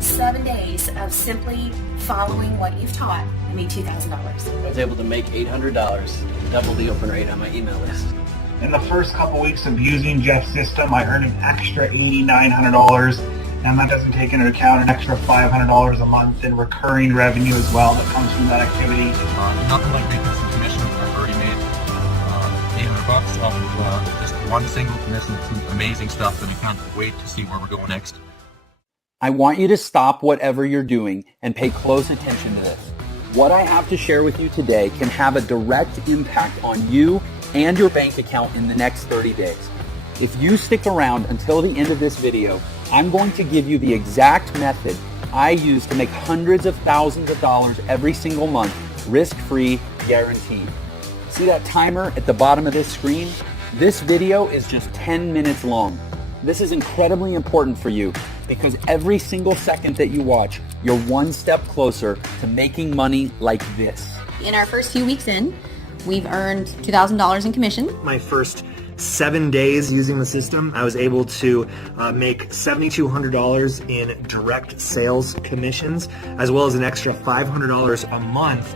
7 days of simply following what you've taught, I made $2,000. I was able to make $800, double the open rate on my email list. In the first couple weeks of using Jeff's system, I earned an extra $8,900, and that doesn't take into account an extra $500 a month in recurring revenue as well that comes from that activity. Nothing like making some commission. I've already made $800 off of just one single commission. It's some amazing stuff, and I can't wait to see where we're going next. I want you to stop whatever you're doing and pay close attention to this. What I have to share with you today can have a direct impact on you and your bank account in the next 30 days. If you stick around until the end of this video, I'm going to give you the exact method I use to make hundreds of thousands of dollars every single month, risk-free, guaranteed. See that timer at the bottom of this screen? This video is just 10 minutes long. This is incredibly important for you because every single second that you watch, you're one step closer to making money like this. In our first few weeks in, we've earned $2,000 in commission. My first 7 days using the system, I was able to make $7,200 in direct sales commissions, as well as an extra $500 a month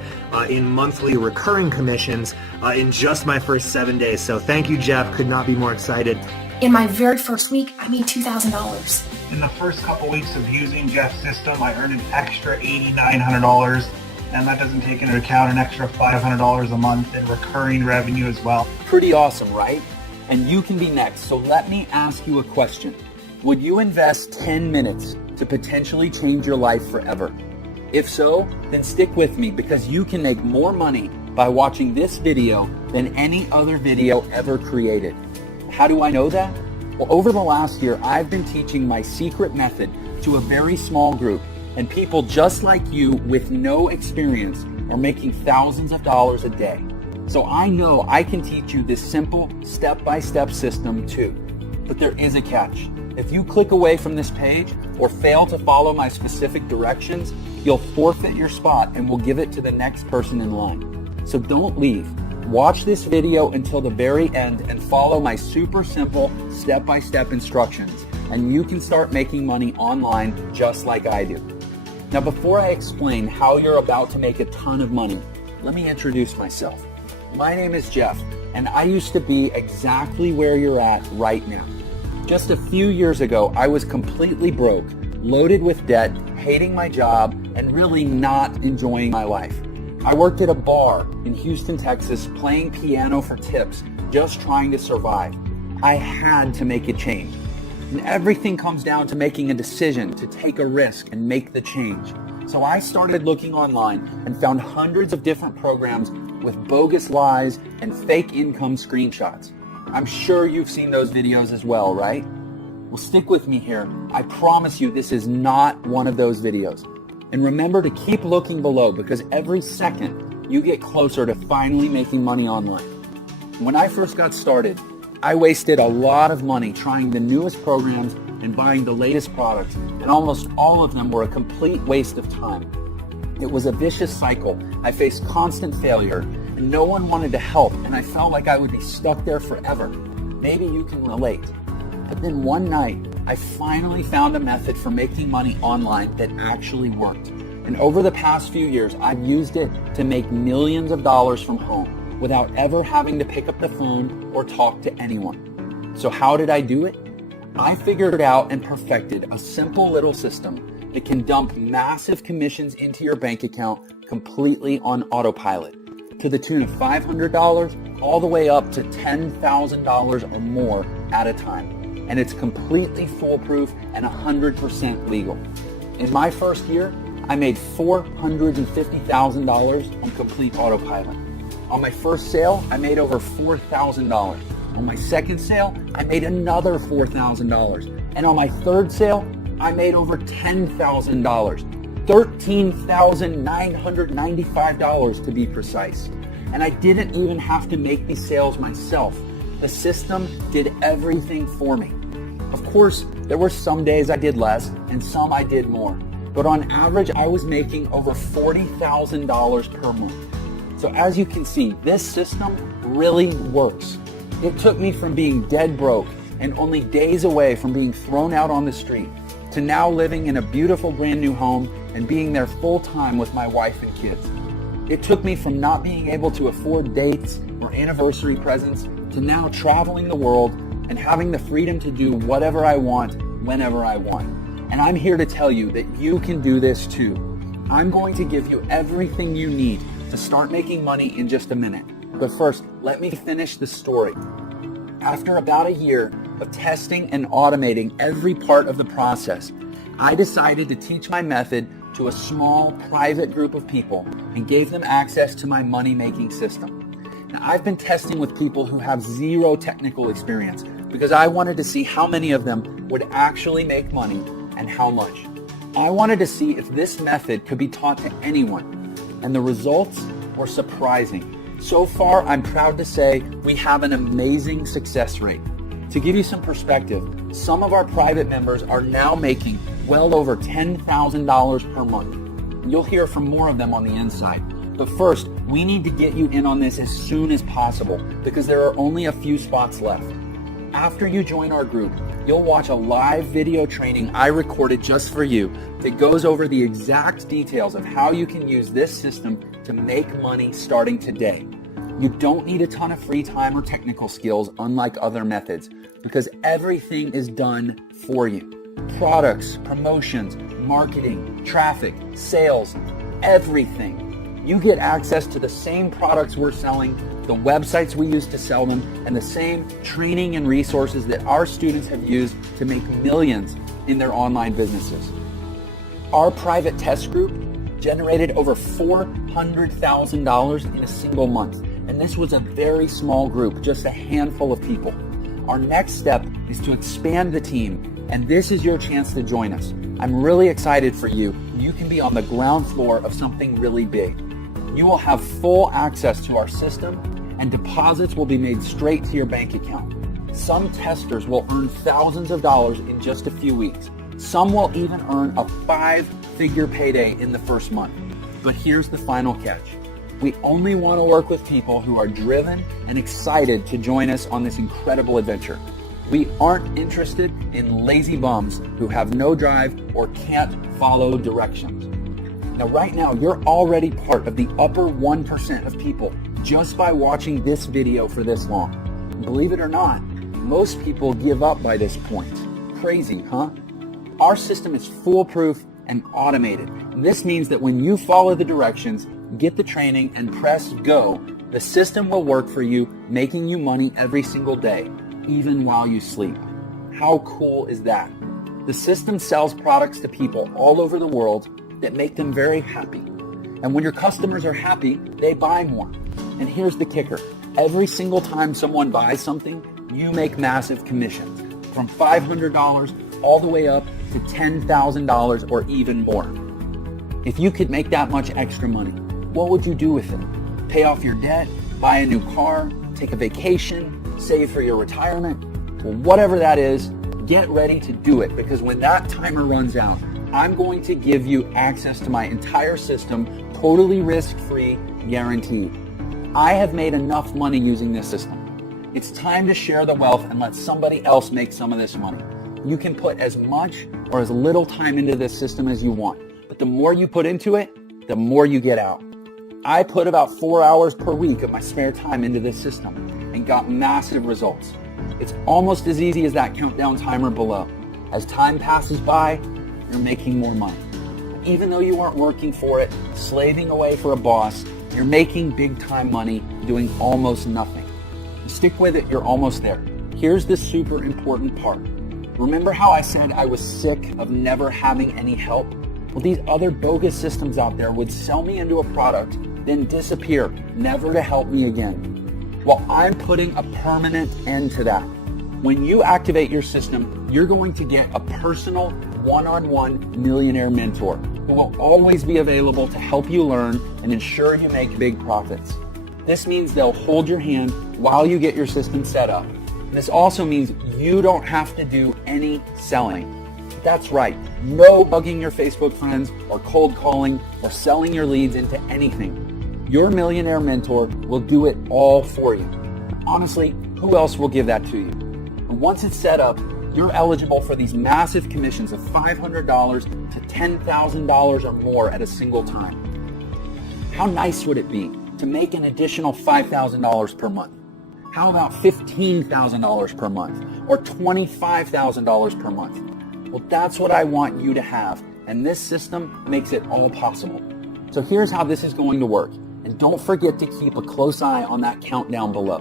in monthly recurring commissions in just my first 7 days. So thank you, Jeff. Could not be more excited. In my very first week, I made $2,000. In the first couple weeks of using Jeff's system, I earned an extra $8,900, and that doesn't take into account an extra $500 a month in recurring revenue as well. Pretty awesome, right? And you can be next. So let me ask you a question. Would you invest 10 minutes to potentially change your life forever? If so, then stick with me because you can make more money by watching this video than any other video ever created. How do I know that? Well, over the last year, I've been teaching my secret method to a very small group, and people just like you with no experience are making thousands of dollars a day. So I know I can teach you this simple step-by-step system too. But there is a catch. If you click away from this page or fail to follow my specific directions, you'll forfeit your spot and we'll give it to the next person in line. So don't leave. Watch this video until the very end and follow my super simple step-by-step instructions, and you can start making money online just like I do. Now, before I explain how you're about to make a ton of money, let me introduce myself. My name is Jeff, and I used to be exactly where you're at right now. Just a few years ago, I was completely broke, loaded with debt, hating my job, and really not enjoying my life. I worked at a bar in Houston, Texas, playing piano for tips, just trying to survive. I had to make a change. And everything comes down to making a decision to take a risk and make the change. So I started looking online and found hundreds of different programs with bogus lies and fake income screenshots. I'm sure you've seen those videos as well, right? Well, stick with me here. I promise you this is not one of those videos. And remember to keep looking below because every second you get closer to finally making money online. When I first got started, I wasted a lot of money trying the newest programs and buying the latest products, and almost all of them were a complete waste of time. It was a vicious cycle. I faced constant failure, and no one wanted to help, and I felt like I would be stuck there forever. Maybe you can relate. But then one night, I finally found a method for making money online that actually worked. And over the past few years, I've used it to make millions of dollars from home without ever having to pick up the phone or talk to anyone. So how did I do it? I figured out and perfected a simple little system that can dump massive commissions into your bank account completely on autopilot to the tune of $500 all the way up to $10,000 or more at a time. And it's completely foolproof and 100% legal. In my first year, I made $450,000 on complete autopilot. On my first sale, I made over $4,000. On my second sale, I made another $4,000. And on my third sale, I made over $10,000. $13,995 to be precise. And I didn't even have to make these sales myself. The system did everything for me. Of course, there were some days I did less and some I did more. But on average, I was making over $40,000 per month. So as you can see, this system really works. It took me from being dead broke and only days away from being thrown out on the street to now living in a beautiful brand new home and being there full time with my wife and kids. It took me from not being able to afford dates or anniversary presents to now traveling the world and having the freedom to do whatever I want, whenever I want. And I'm here to tell you that you can do this too. I'm going to give you everything you need to start making money in just a minute. But first, let me finish the story. After about a year of testing and automating every part of the process, I decided to teach my method to a small private group of people and gave them access to my money-making system. Now, I've been testing with people who have zero technical experience because I wanted to see how many of them would actually make money and how much. I wanted to see if this method could be taught to anyone, and the results were surprising. So far, I'm proud to say we have an amazing success rate. To give you some perspective, some of our private members are now making well over $10,000 per month. You'll hear from more of them on the inside. But first, we need to get you in on this as soon as possible because there are only a few spots left. After you join our group, you'll watch a live video training I recorded just for you that goes over the exact details of how you can use this system to make money starting today. You don't need a ton of free time or technical skills unlike other methods because everything is done for you. Products, promotions, marketing, traffic, sales, everything. You get access to the same products we're selling, the websites we use to sell them, and the same training and resources that our students have used to make millions in their online businesses. Our private test group generated over $400,000 in a single month, and this was a very small group, just a handful of people. Our next step is to expand the team, and this is your chance to join us. I'm really excited for you. You can be on the ground floor of something really big. You will have full access to our system, and deposits will be made straight to your bank account. Some testers will earn thousands of dollars in just a few weeks. Some will even earn a 5-figure payday in the first month. But here's the final catch. We only want to work with people who are driven and excited to join us on this incredible adventure. We aren't interested in lazy bums who have no drive or can't follow directions. Now, right now, you're already part of the upper 1% of people just by watching this video for this long. Believe it or not, most people give up by this point. Crazy, huh? Our system is foolproof and automated. This means that when you follow the directions, get the training, and press go, the system will work for you, making you money every single day, even while you sleep. How cool is that? The system sells products to people all over the world that make them very happy. And when your customers are happy, they buy more. And here's the kicker. Every single time someone buys something, you make massive commissions, from $500 all the way up to $10,000 or even more. If you could make that much extra money, what would you do with it? Pay off your debt, buy a new car, take a vacation, save for your retirement? Well, whatever that is, get ready to do it because when that timer runs out, I'm going to give you access to my entire system, totally risk-free, guaranteed. I have made enough money using this system. It's time to share the wealth and let somebody else make some of this money. You can put as much or as little time into this system as you want, but the more you put into it, the more you get out. I put about 4 hours per week of my spare time into this system and got massive results. It's almost as easy as that countdown timer below. As time passes by, you're making more money. Even though you aren't working for it, slaving away for a boss, you're making big time money doing almost nothing. Stick with it, you're almost there. Here's the super important part. Remember how I said I was sick of never having any help? Well, these other bogus systems out there would sell me into a product, then disappear, never to help me again. Well, I'm putting a permanent end to that. When you activate your system, you're going to get a personal one-on-one millionaire mentor who will always be available to help you learn and ensure you make big profits. This means they'll hold your hand while you get your system set up. And this also means you don't have to do any selling. That's right, no bugging your Facebook friends or cold calling or selling your leads into anything. Your millionaire mentor will do it all for you. Honestly, who else will give that to you? And once it's set up, you're eligible for these massive commissions of $500 to $10,000 or more at a single time. How nice would it be to make an additional $5,000 per month? How about $15,000 per month or $25,000 per month? Well, that's what I want you to have, and this system makes it all possible. So here's how this is going to work, and don't forget to keep a close eye on that countdown below.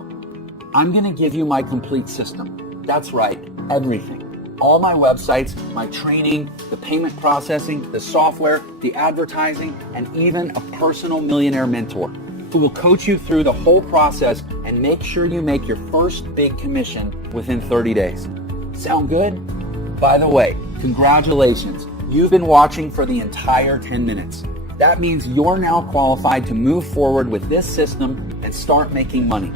I'm going to give you my complete system. That's right, everything. All my websites, my training, the payment processing, the software, the advertising, and even a personal millionaire mentor who will coach you through the whole process and make sure you make your first big commission within 30 days. Sound good? By the way, congratulations. You've been watching for the entire 10 minutes. That means you're now qualified to move forward with this system and start making money.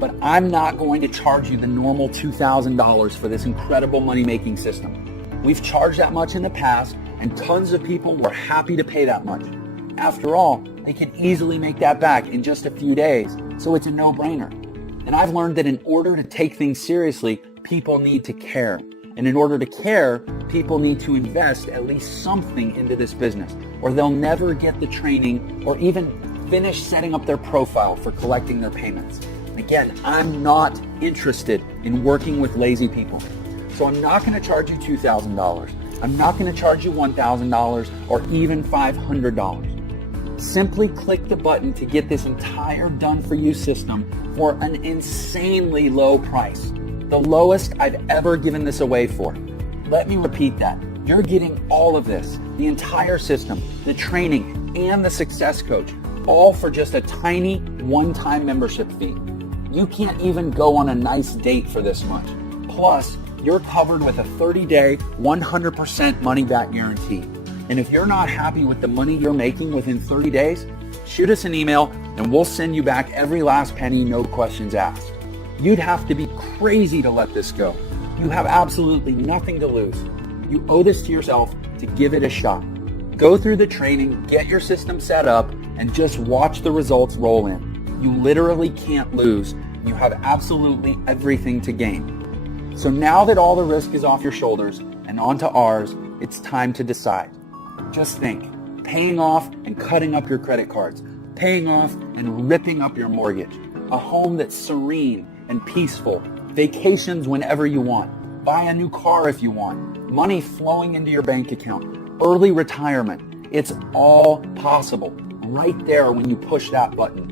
But I'm not going to charge you the normal $2,000 for this incredible money-making system. We've charged that much in the past, and tons of people were happy to pay that much. After all, they can easily make that back in just a few days, so it's a no-brainer. And I've learned that in order to take things seriously, people need to care. And in order to care, people need to invest at least something into this business, or they'll never get the training or even finish setting up their profile for collecting their payments. Again, I'm not interested in working with lazy people. So I'm not going to charge you $2,000. I'm not going to charge you $1,000 or even $500. Simply click the button to get this entire done-for-you system for an insanely low price. The lowest I've ever given this away for. Let me repeat that. You're getting all of this, the entire system, the training, and the success coach, all for just a tiny one-time membership fee. You can't even go on a nice date for this much. Plus, you're covered with a 30-day, 100% money-back guarantee. And if you're not happy with the money you're making within 30 days, shoot us an email and we'll send you back every last penny, no questions asked. You'd have to be crazy to let this go. You have absolutely nothing to lose. You owe this to yourself to give it a shot. Go through the training, get your system set up, and just watch the results roll in. You literally can't lose. You have absolutely everything to gain. So now that all the risk is off your shoulders and onto ours, it's time to decide. Just think, paying off and cutting up your credit cards, paying off and ripping up your mortgage, a home that's serene and peaceful, vacations whenever you want, buy a new car if you want, money flowing into your bank account, early retirement. It's all possible right there when you push that button.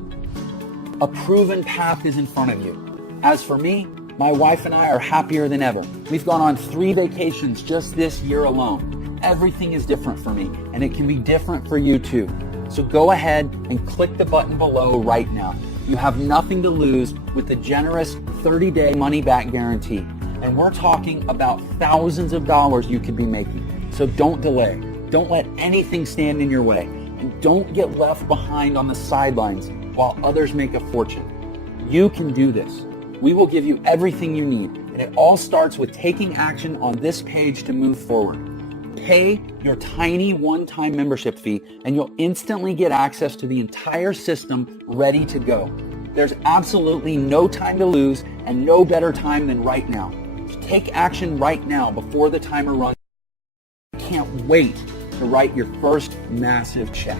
A proven path is in front of you. As for me, my wife and I are happier than ever. We've gone on 3 vacations just this year alone. Everything is different for me, and it can be different for you too. So go ahead and click the button below right now. You have nothing to lose with the generous 30-day money-back guarantee. And we're talking about thousands of dollars you could be making. So don't delay. Don't let anything stand in your way. And don't get left behind on the sidelines while others make a fortune. You can do this. We will give you everything you need, and it all starts with taking action on this page to move forward. Pay your tiny one-time membership fee, and you'll instantly get access to the entire system ready to go. There's absolutely no time to lose, and no better time than right now. Take action right now before the timer runs. I can't wait to write your first massive check.